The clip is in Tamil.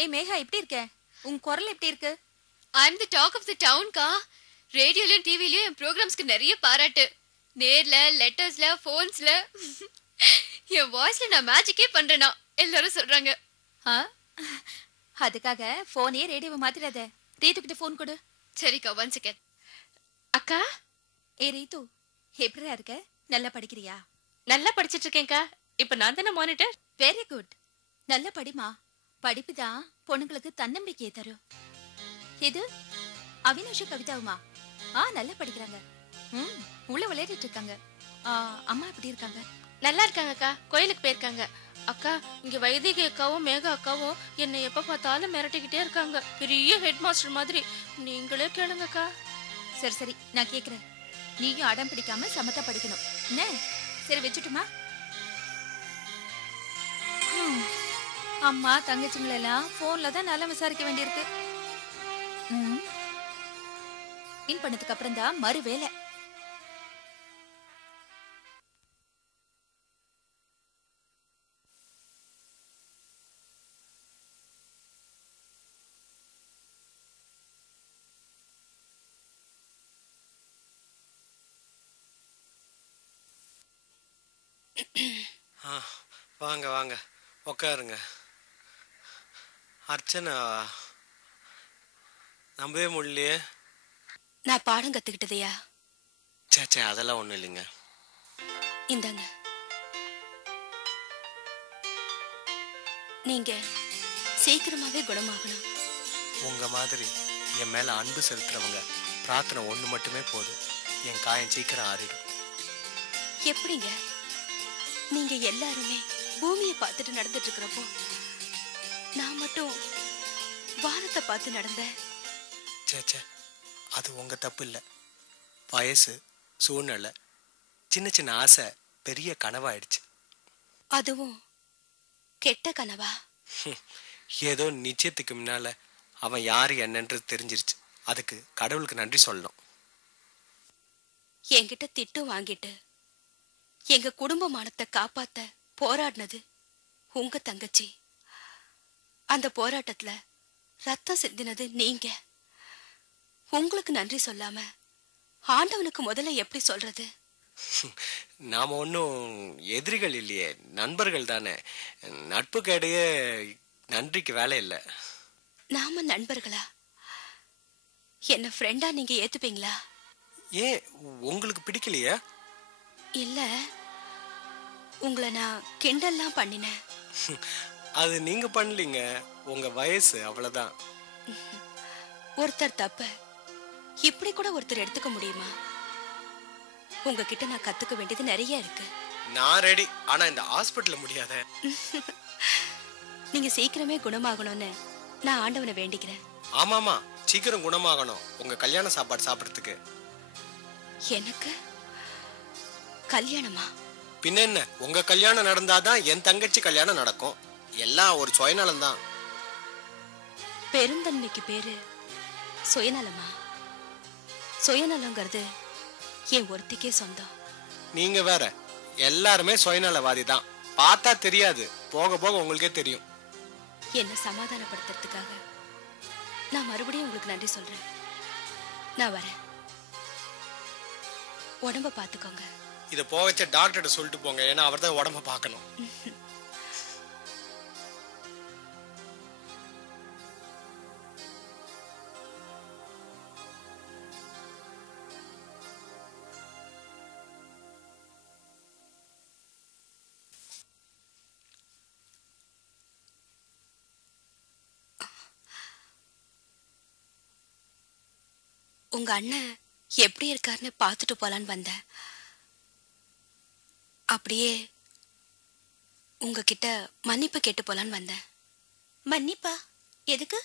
ஏய் மேகா எப்படி இருக்க? உன் குரல் எப்படி இருக்கு? ஐ அம் தி டாக் ஆஃப் தி டவுன் கா. ரேடியோலயும் டிவிலயும் என் ப்ரோக்ராம்ஸ்க்கு நிறைய பாராட்டு. நேர்ல, லெட்டர்ஸ்ல, போன்ஸ்ல என் வாய்ஸ்ல நான் மேஜிக்கே பண்றேனா எல்லாரும் சொல்றாங்க. அதுக்காக போனே ரேடியோவை மாத்திராத. ரீத்து கிட்ட போன் கொடு. சரிக்கா, 1 செகண்ட். அக்கா. ஏ ரீத்து, எப்படியா இருக்க? நல்லா படிக்கிறியா? நல்லா படிச்சிட்டு இருக்கேன்க்கா. இப்ப நான் தானே மானிட்டர். Very good. நல்ல படிமா. படிப்புதான் பொண்ணுங்களுக்கு தன்னம்பிக்கையை தரும். எது அவினாஷும் கவிதாவுமா? நல்லா படிக்கிறாங்க. உள்ள விளையாடிட்டு இருக்காங்க. அம்மா எப்படி இருக்காங்க? நல்லா இருக்காங்கக்கா. கோயிலுக்கு போயிருக்காங்க. அக்கா, இங்க வைதிகி அக்காவும் மேகா அக்காவும் என்னை எப்ப பார்த்தாலும் மிரட்டிக்கிட்டே இருக்காங்க. பெரிய ஹெட் மாஸ்டர் மாதிரி. நீங்களே கேளுங்கக்கா. சரி சரி, நான் கேக்குறேன். நீயும் அடம் பிடிக்காம சமத்தா படிக்கணும் என்ன? சரி வச்சுட்டுமா? அம்மா தங்கச்சிங்களை எல்லாம் போன்ல தான் நல்லா விசாரிக்க வேண்டியிருக்கு. இன் பண்ணதுக்கு அப்புறம் தான் மறு வேலை. வாங்க வாங்க உட்காருங்க. அர்ச்சனா, நம்பவே முடியலையே. நான் பாடம் கத்துக்கிட்டதையா? சே அதெல்லாம் ஒண்ணும் இல்லைங்க. இந்தாங்க. நீங்க சீக்கிரமாவே குணமாகணும். உங்க மாதிரி என் மேல அன்பு செலுத்துறவங்க பிரார்த்தனை ஒண்ணு மட்டுமே போதும். என் காயம் சீக்கிரம் ஆறிடும். எப்படிங்க? நீங்க எல்லாருமே பூமியை பார்த்துட்டு நடந்துட்டு இருக்கிறப்போ நான் மட்டும் வானத்தை பார்த்து நடந்தேன். சே அது உங்க தப்பு இல்ல. வயசு, சூழ்நிலை, சின்ன சின்ன ஆசை பெரிய கனவாயிடுச்சு. அதுவும் கெட்ட கனவா? ஏதோ நிச்சயத்துக்கு முன்னால அவன் யாரு என்னன்றது தெரிஞ்சிருச்சு. அதுக்கு கடவுளுக்கு நன்றி சொல்லணும். என்கிட்ட திட்டு வாங்கிட்டு எங்க குடும்ப மானத்தை காப்பாத்த போராடினது உங்க தங்கச்சி. அந்த போராட்டத்துல ரத்தம் சிந்தினது நீங்க. உங்களுக்கு நன்றி சொல்லாம ஆண்டவனுக்கு முதல்ல எப்படி சொல்றது? நாம ஒன்னும் எதிரிகள் இல்லையே, நண்பர்கள் தானே. நட்பு கேடையே நன்றிக்கு வேலை இல்லை. நாம நண்பர்களா? என்ன ஃப்ரெண்டா நீங்க ஏத்துப்பீங்களா? ஏன் உங்களுக்கு பிடிக்கலையா? இல்ல, உங்களை நான் கிண்டல்லாம் பண்ணினேன். அது நீங்க பண்ணலீங்க, உங்க வயசு அவ்வளவுதான். ஒருத்தர் தப்ப இப்படி கூட ஒருத்தர் எடுத்துக்க முடியுமா? உங்ககிட்ட நான் கத்துக்க வேண்டியது நிறைய இருக்கு. நான் ரெடி, ஆனா இந்த ஹாஸ்பிடல்ல முடியாத. நீங்க சீக்கிரமே குணமாகணும்னு நான் ஆண்டவனை வேண்டிக்கிறேன். ஆமாமா, சீக்கிரம் குணமாகணும். உங்க கல்யாண சாப்பாடு சாப்பிடுறதுக்கு. எனக்கு கல்யாணமா? பின்ன என்ன, உங்க கல்யாணம் நடந்தாதான் என் தங்கச்சி கல்யாணம் நடக்கும். எல்லாம் ஒரு சுயநலம் தான். பெருந்தன்மைக்கு பேரு சுயநலமா? சுயநலங்கிறது என் ஒருத்திக்கே சொந்தம். நீங்க வேற, எல்லாருமே சுயநலவாதி தான். பார்த்தா தெரியாது, போக போக உங்களுக்கே தெரியும். என்ன சமாதானப்படுத்துறதுக்காக நான் மறுபடியும் உங்களுக்கு நன்றி சொல்றேன். நான் வரேன். உடம்ப பாத்துக்கோங்க. இத போக வச்ச டாக்டர்கிட்ட சொல்லிட்டு போங்க, ஏன்னா அவர் தான் உடம்ப பார்க்கணும். உங்க அண்ணன் எப்படி இருக்காருன்னு பார்த்துட்டு போலான்னு வந்தேன். அப்படியே உங்ககிட்ட மன்னிப்பு கேட்டு போலான்னு வந்தேன். மன்னிப்பா? எதுக்கு?